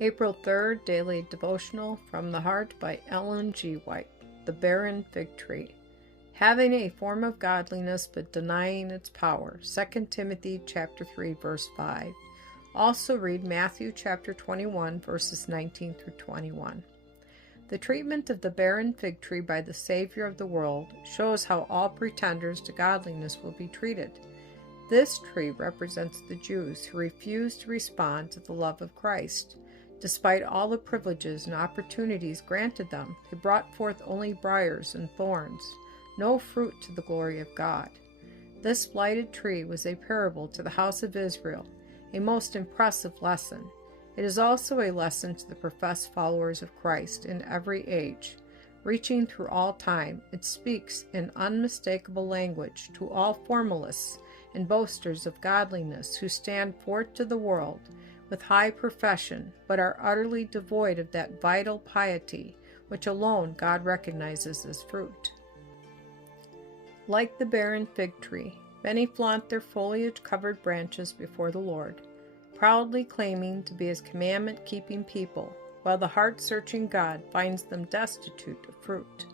April 3rd, Daily Devotional from the Heart by Ellen G. White. The Barren Fig Tree. Having a form of godliness but denying its power. 2 Timothy chapter 3, verse 5. Also read Matthew chapter 21, verses 19 through 21. The treatment of the barren fig tree by the Savior of the world shows how all pretenders to godliness will be treated. This tree represents the Jews who refused to respond to the love of Christ. Despite all the privileges and opportunities granted them, they brought forth only briars and thorns, no fruit to the glory of God. This blighted tree was a parable to the house of Israel, a most impressive lesson. It is also a lesson to the professed followers of Christ in every age. Reaching through all time, it speaks in unmistakable language to all formalists and boasters of godliness who stand forth to the world with high profession, but are utterly devoid of that vital piety which alone God recognizes as fruit. Like the barren fig tree, many flaunt their foliage-covered branches before the Lord, proudly claiming to be His commandment-keeping people, while the heart-searching God finds them destitute of fruit.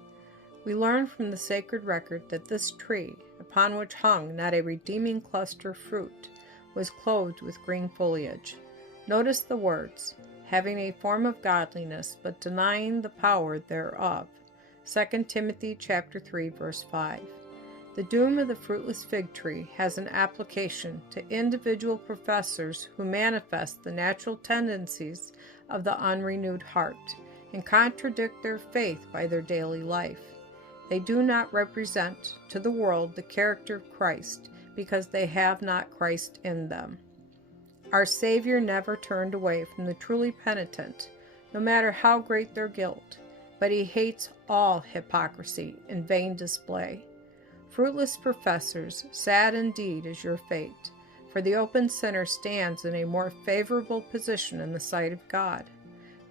We learn from the sacred record that this tree, upon which hung not a redeeming cluster of fruit, was clothed with green foliage. Notice the words, having a form of godliness, but denying the power thereof. 2 Timothy chapter 3, verse 5. The doom of the fruitless fig tree has an application to individual professors who manifest the natural tendencies of the unrenewed heart and contradict their faith by their daily life. They do not represent to the world the character of Christ because they have not Christ in them. Our Savior never turned away from the truly penitent, no matter how great their guilt, but He hates all hypocrisy and vain display. Fruitless professors, sad indeed is your fate, for the open sinner stands in a more favorable position in the sight of God.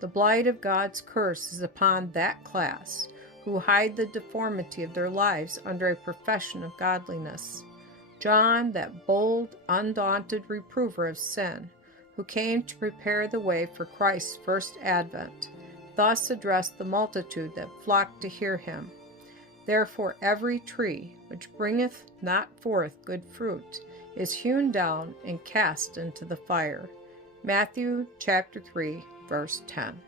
The blight of God's curse is upon that class who hide the deformity of their lives under a profession of godliness. John, that bold, undaunted reprover of sin, who came to prepare the way for Christ's first advent, thus addressed the multitude that flocked to hear him. Therefore every tree which bringeth not forth good fruit is hewn down and cast into the fire. Matthew chapter 3, verse 10.